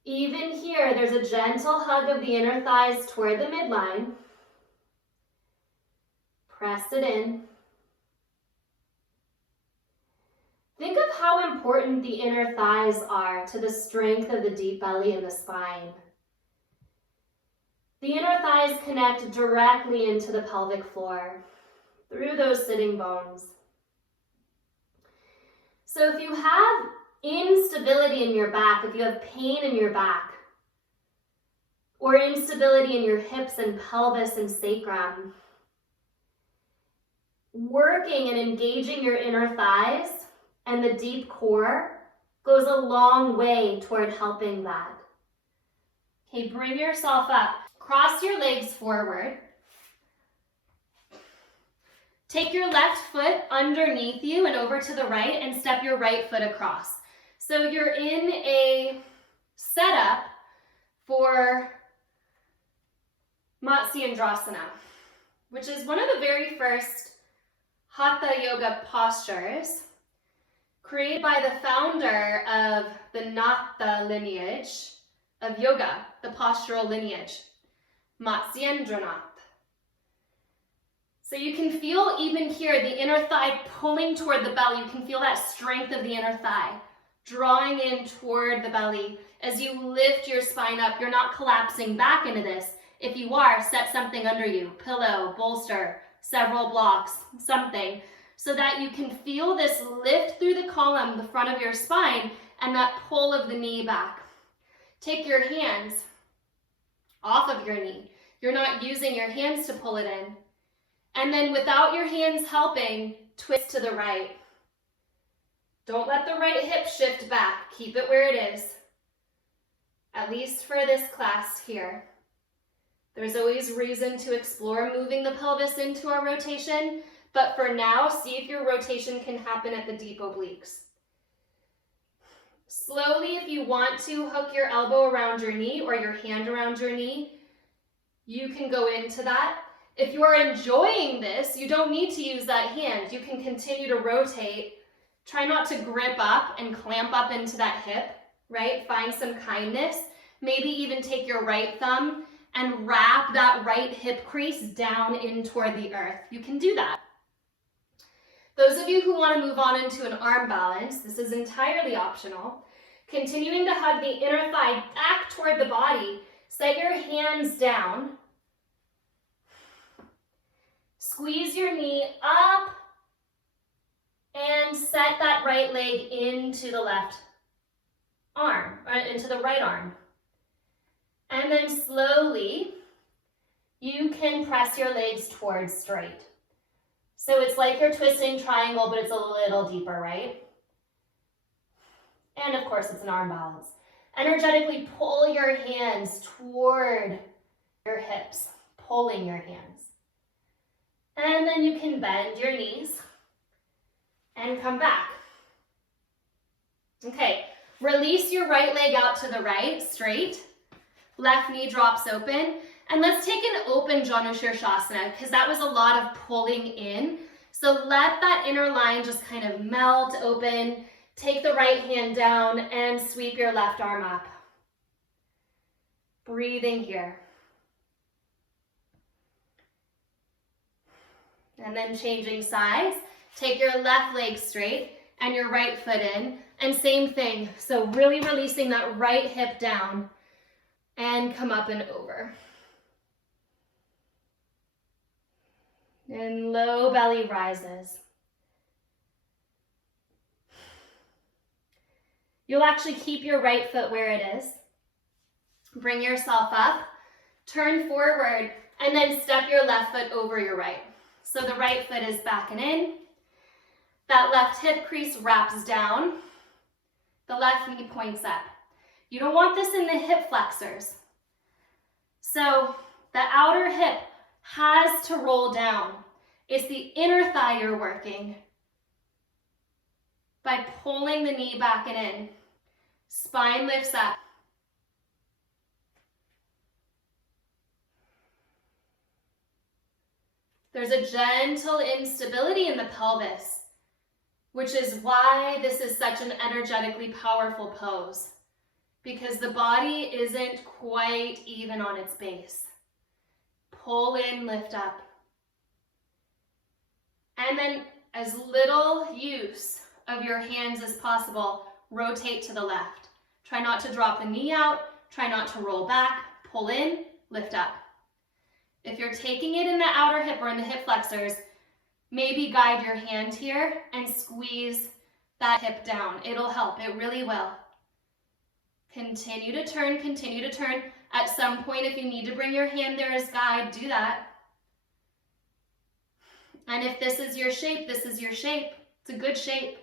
Even here, there's a gentle hug of the inner thighs toward the midline. Press it in. Think of how important the inner thighs are to the strength of the deep belly and the spine. The inner thighs connect directly into the pelvic floor through those sitting bones. So if you have instability in your back, if you have pain in your back, or instability in your hips and pelvis and sacrum, working and engaging your inner thighs and the deep core goes a long way toward helping that. Okay, bring yourself up. Cross your legs forward. Take your left foot underneath you and over to the right and step your right foot across. So you're in a setup for Matsi Andrasana, which is one of the very first Hatha yoga postures created by the founder of the Natha lineage of yoga, the postural lineage, Matsi Andrasana. So you can feel even here the inner thigh pulling toward the belly. You can feel that strength of the inner thigh drawing in toward the belly. As you lift your spine up, you're not collapsing back into this. If you are, set something under you, pillow, bolster, several blocks, something, so that you can feel this lift through the column, the front of your spine, and that pull of the knee back. Take your hands off of your knee. You're not using your hands to pull it in. And then without your hands helping, twist to the right. Don't let the right hip shift back. Keep it where it is. At least for this class here. There's always reason to explore moving the pelvis into our rotation, but for now, see if your rotation can happen at the deep obliques. Slowly, if you want to, hook your elbow around your knee or your hand around your knee. you can go into that. If you are enjoying this, you don't need to use that hand. You can continue to rotate. Try not to grip up and clamp up into that hip, right? Find some kindness. Maybe even take your right thumb and wrap that right hip crease down in toward the earth. You can do that. Those of you who want to move on into an arm balance, this is entirely optional. Continuing to hug the inner thigh back toward the body. Set your hands down. Squeeze your knee up and set that right leg into the left arm, or into the right arm. And then slowly, you can press your legs towards straight. So it's like you're twisting triangle, but it's a little deeper, right? And of course, it's an arm balance. Energetically pull your hands toward your hips, pulling your hands. And then you can bend your knees and come back. Okay, release your right leg out to the right, straight. Left knee drops open. And let's take an open Janushirshasana because that was a lot of pulling in. So let that inner line just kind of melt open. Take the right hand down and sweep your left arm up. Breathing here. And then changing sides. Take your left leg straight and your right foot in. And same thing. So really releasing that right hip down and come up and over. And low belly rises. You'll actually keep your right foot where it is. Bring yourself up, turn forward, and then step your left foot over your right. So the right foot is back and in. That left hip crease wraps down. The left knee points up. You don't want this in the hip flexors. So the outer hip has to roll down. It's the inner thigh you're working by pulling the knee back and in. Spine lifts up. There's a gentle instability in the pelvis, which is why this is such an energetically powerful pose, because the body isn't quite even on its base. Pull in, lift up. And then as little use of your hands as possible, rotate to the left. Try not to drop the knee out. Try not to roll back. Pull in, lift up. If you're taking it in the outer hip or in the hip flexors, maybe guide your hand here and squeeze that hip down. It'll help. It really will. Continue to turn, continue to turn. At some point, if you need to bring your hand there as guide, do that. And if this is your shape, this is your shape. It's a good shape.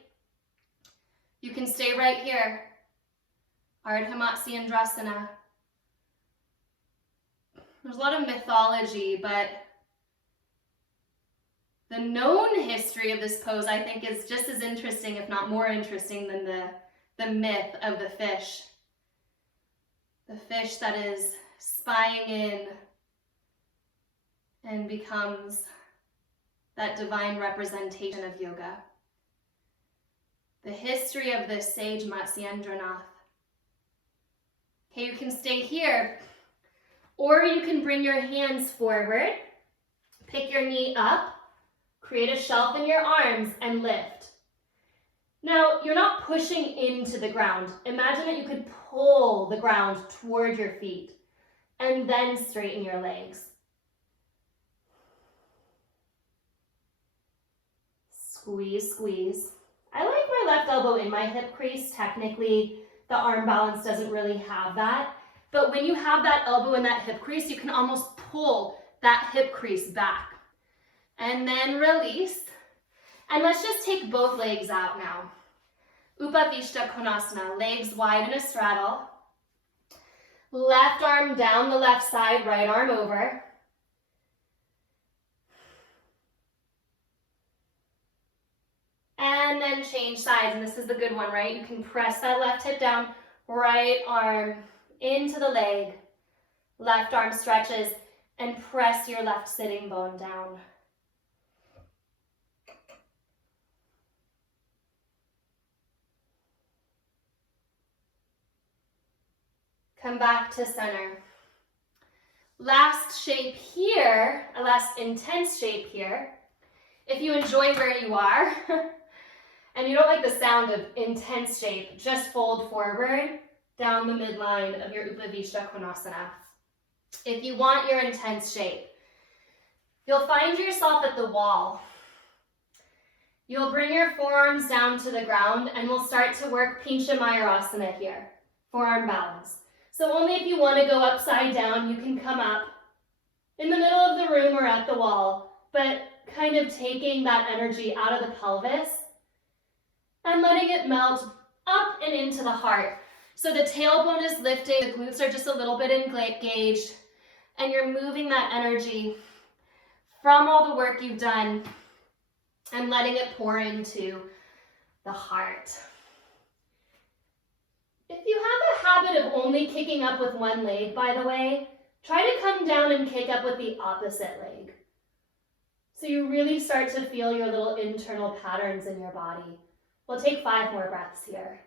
You can stay right here. Ardha Matsi Andrasana. There's a lot of mythology, but the known history of this pose, I think, is just as interesting, if not more interesting, than the myth of the fish. The fish that is spying in and becomes that divine representation of yoga. The history of this sage, Matsi Andrasana. Okay, you can stay here, or you can bring your hands forward, pick your knee up, create a shelf in your arms, and lift. Now, you're not pushing into the ground. Imagine that you could pull the ground toward your feet, and then straighten your legs. Squeeze, squeeze. I like my left elbow in my hip crease. Technically, the arm balance doesn't really have that. But when you have that elbow in that hip crease, you can almost pull that hip crease back. And then release. And let's just take both legs out now. Upavishta Konasana, legs wide in a straddle. Left arm down the left side, right arm over. And then change sides, and this is the good one, right? You can press that left hip down, right arm into the leg. Left arm stretches, and press your left sitting bone down. Come back to center. Last shape here, a last intense shape here. If you enjoy where you are and you don't like the sound of intense shape, just fold forward down the midline of your Upavishta Konasana. If you want your intense shape, you'll find yourself at the wall. You'll bring your forearms down to the ground and we'll start to work Pincha Mayurasana here, forearm balance. So only if you want to go upside down, you can come up in the middle of the room or at the wall, but kind of taking that energy out of the pelvis and letting it melt up and into the heart. So the tailbone is lifting, the glutes are just a little bit engaged, and you're moving that energy from all the work you've done and letting it pour into the heart. If you have a habit of only kicking up with one leg, by the way, try to come down and kick up with the opposite leg. So you really start to feel your little internal patterns in your body. We'll take 5 more breaths here.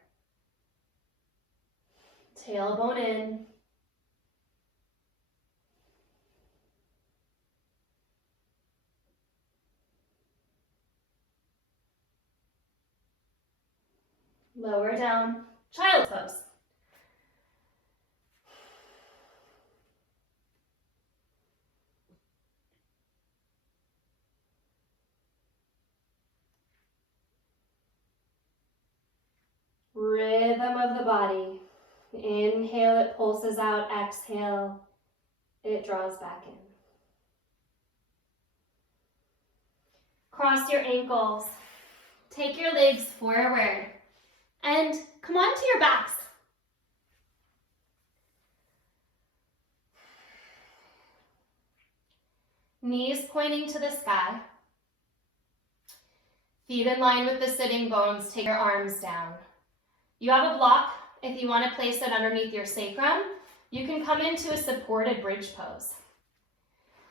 Tailbone in. Lower down, child's pose. Rhythm of the body. Inhale, it pulses out. Exhale, it draws back in. Cross your ankles. Take your legs forward. And come onto your backs. Knees pointing to the sky. Feet in line with the sitting bones. Take your arms down. You have a block. If you want to place it underneath your sacrum, you can come into a supported bridge pose.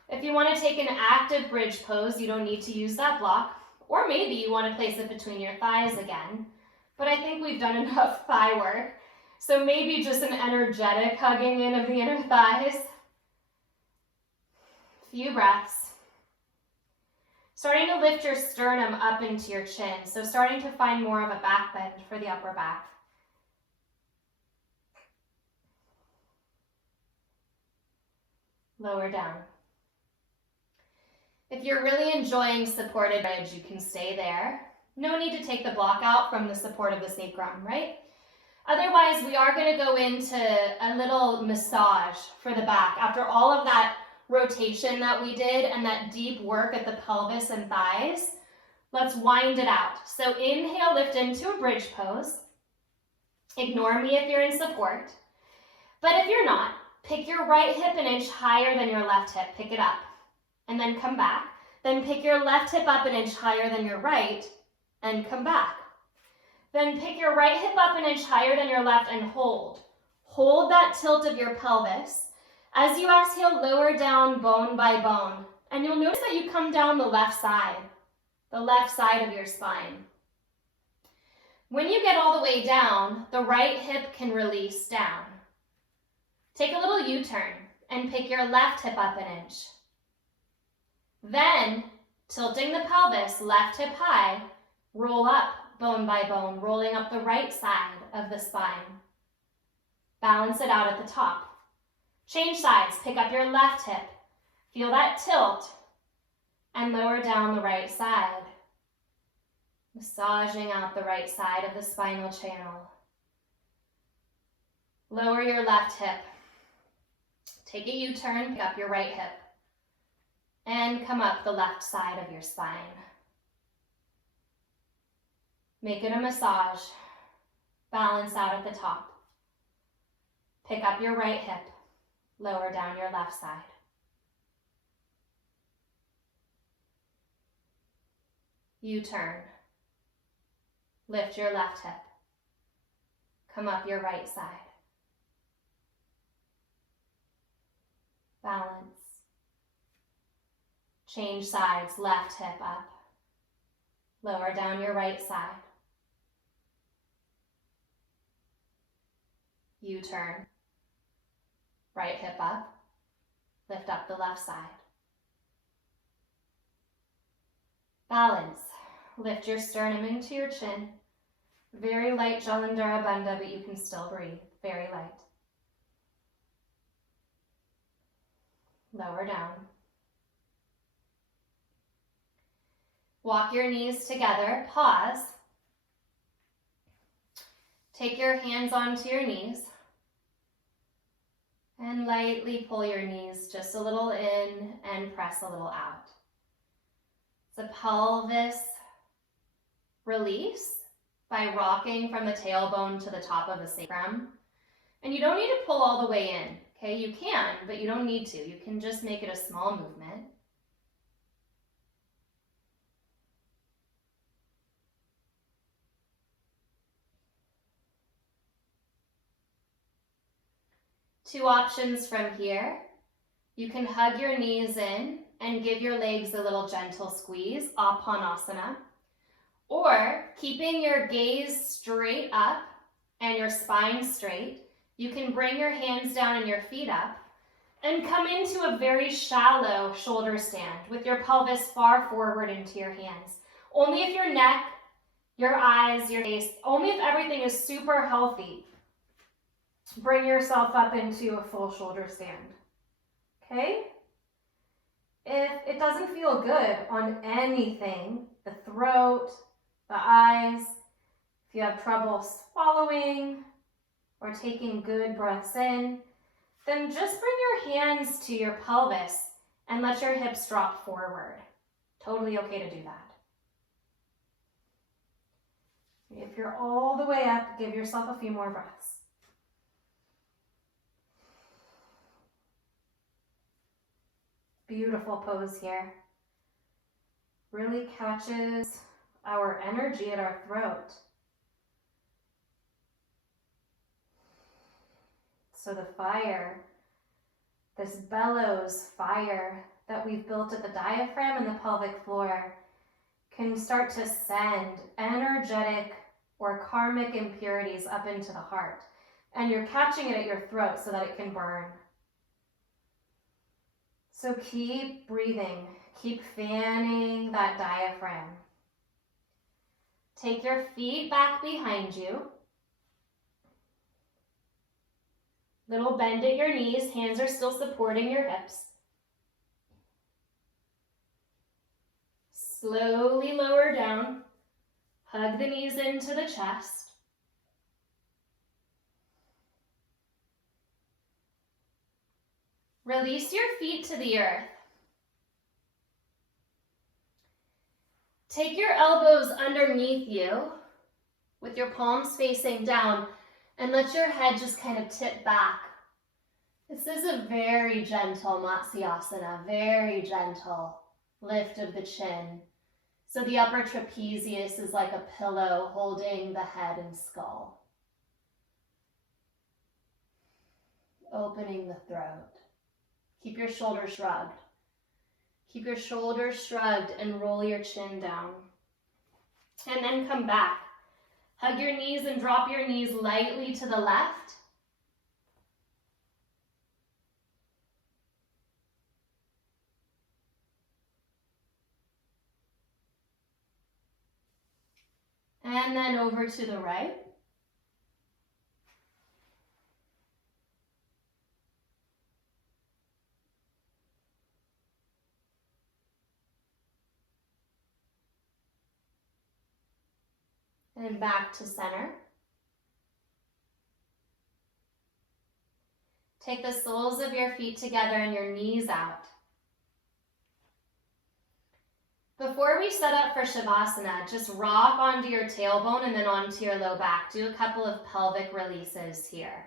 If you want to take an active bridge pose, you don't need to use that block. Or maybe you want to place it between your thighs again. But I think we've done enough thigh work. So maybe just an energetic hugging in of the inner thighs. Few breaths. Starting to lift your sternum up into your chin. So starting to find more of a back bend for the upper back. Lower down. If you're really enjoying supported bridge, you can stay there. No need to take the block out from the support of the sacrum, right? Otherwise, we are going to go into a little massage for the back. After all of that rotation that we did and that deep work at the pelvis and thighs, let's wind it out. So inhale, lift into a bridge pose. Ignore me if you're in support. But if you're not, pick your right hip an inch higher than your left hip. Pick it up. And then come back. Then pick your left hip up an inch higher than your right and come back. Then pick your right hip up an inch higher than your left and hold. Hold that tilt of your pelvis. As you exhale, lower down bone by bone. And you'll notice that you come down the left side of your spine. When you get all the way down, the right hip can release down. Take a little U-turn and pick your left hip up an inch. Then, tilting the pelvis, left hip high, roll up bone by bone, rolling up the right side of the spine. Balance it out at the top. Change sides, pick up your left hip. Feel that tilt and lower down the right side. Massaging out the right side of the spinal channel. Lower your left hip. Take a U-turn, pick up your right hip. And come up the left side of your spine. Make it a massage. Balance out at the top. Pick up your right hip. Lower down your left side. U-turn. Lift your left hip. Come up your right side. Balance. Change sides, left hip up. Lower down your right side. U-turn. Right hip up. Lift up the left side. Balance. Lift your sternum into your chin. Very light Jalandhara Bandha, but you can still breathe. Very light. Lower down. Walk your knees together. Pause. Take your hands onto your knees. And lightly pull your knees just a little in and press a little out. It's a pelvis release by rocking from the tailbone to the top of the sacrum. And you don't need to pull all the way in, okay? You can, but you don't need to. You can just make it a small movement. Two options from here. You can hug your knees in and give your legs a little gentle squeeze, Apanasana. Or keeping your gaze straight up and your spine straight, you can bring your hands down and your feet up and come into a very shallow shoulder stand with your pelvis far forward into your hands. Only if your neck, your eyes, your face, only if everything is super healthy, bring yourself up into a full shoulder stand. Okay? If it doesn't feel good on anything, the throat, the eyes, if you have trouble swallowing or taking good breaths in, then just bring your hands to your pelvis and let your hips drop forward. Totally okay to do that. If you're all the way up, give yourself a few more breaths. Beautiful pose here. Really catches our energy at our throat. So the fire, this bellows fire that we've built at the diaphragm and the pelvic floor, can start to send energetic or karmic impurities up into the heart. And you're catching it at your throat so that it can burn. So keep breathing, keep fanning that diaphragm. Take your feet back behind you. Little bend at your knees, hands are still supporting your hips. Slowly lower down, hug the knees into the chest. Release your feet to the earth. Take your elbows underneath you with your palms facing down and let your head just kind of tip back. This is a very gentle Matsi Andrasana, very gentle lift of the chin. So the upper trapezius is like a pillow holding the head and skull. Opening the throat. Keep your shoulders shrugged. Keep your shoulders shrugged and roll your chin down. And then come back. Hug your knees and drop your knees lightly to the left. And then over to the right. And back to center. Take the soles of your feet together and your knees out. Before we set up for Shavasana, just rock onto your tailbone and then onto your low back. Do a couple of pelvic releases here.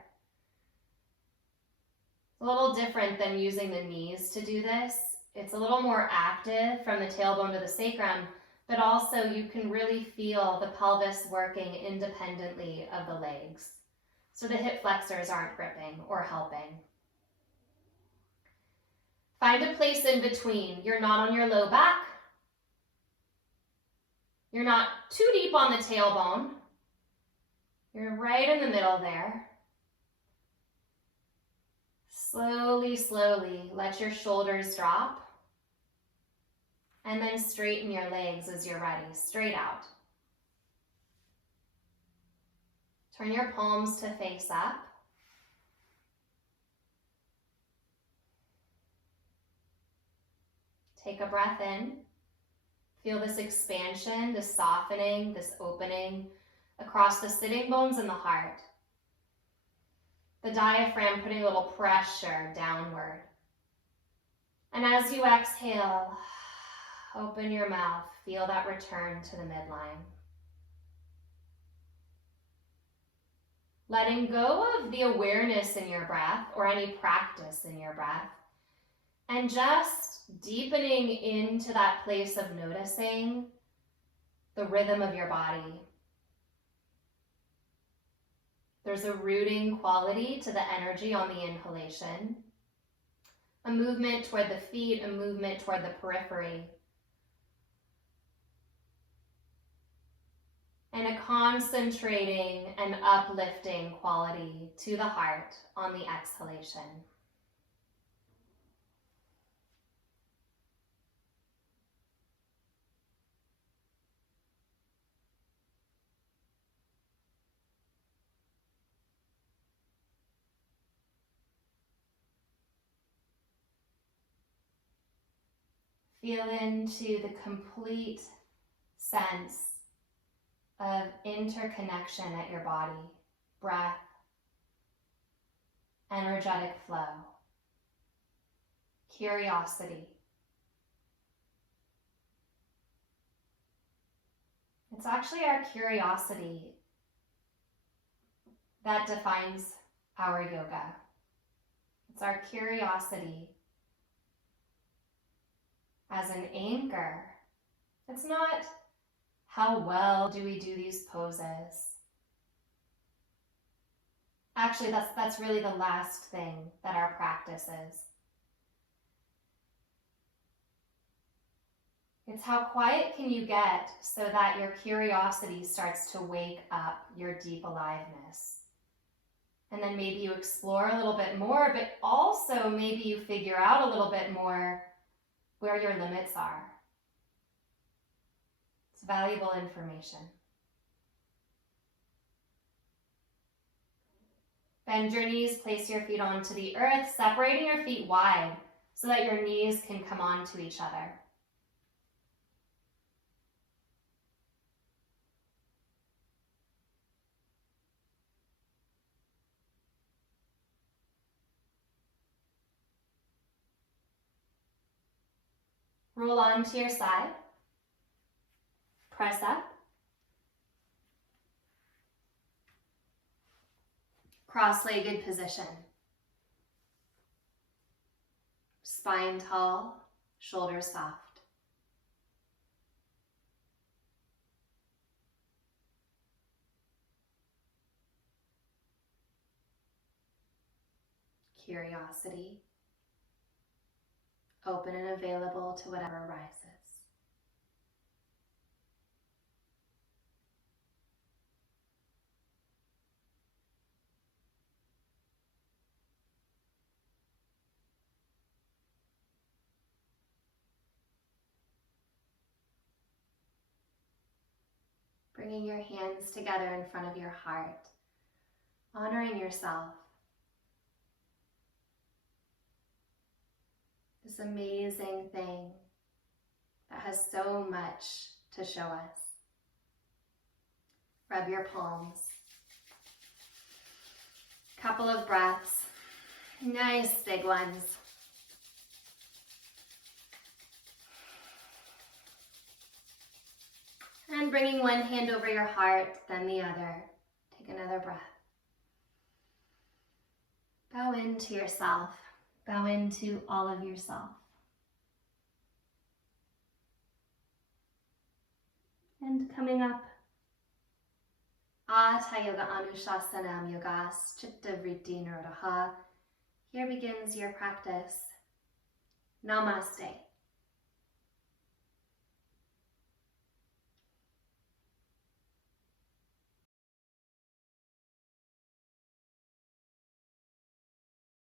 A little different than using the knees to do this. It's a little more active from the tailbone to the sacrum, but also you can really feel the pelvis working independently of the legs. So the hip flexors aren't gripping or helping. Find a place in between. You're not on your low back. You're not too deep on the tailbone. You're right in the middle there. Slowly, slowly, let your shoulders drop. And then straighten your legs as you're ready, straight out. Turn your palms to face up. Take a breath in. Feel this expansion, this softening, this opening across the sitting bones and the heart. The diaphragm putting a little pressure downward. And as you exhale, open your mouth. Feel that return to the midline. Letting go of the awareness in your breath or any practice in your breath. And just deepening into that place of noticing the rhythm of your body. There's a rooting quality to the energy on the inhalation. A movement toward the feet, a movement toward the periphery. And a concentrating and uplifting quality to the heart on the exhalation. Feel into the complete sense of interconnection at your body, breath, energetic flow, curiosity. It's actually our curiosity that defines our yoga. It's our curiosity as an anchor. It's not how well do we do these poses. Actually, that's really the last thing that our practice is. It's how quiet can you get so that your curiosity starts to wake up your deep aliveness. And then maybe you explore a little bit more, but also maybe you figure out a little bit more where your limits are. It's valuable information. Bend your knees, place your feet onto the earth, separating your feet wide so that your knees can come onto each other. Roll onto your side. Press up. Cross-legged position. Spine tall, shoulders soft. Curiosity. Open and available to whatever arises. Bringing your hands together in front of your heart, honoring yourself. This amazing thing that has so much to show us. Rub your palms. Couple of breaths, nice big ones. And bringing one hand over your heart, then the other. Take another breath. Bow into yourself. Bow into all of yourself. And coming up, Hatha Yoga Anushasanam Yogas Chitta Vritti Nirodha. Here begins your practice. Namaste.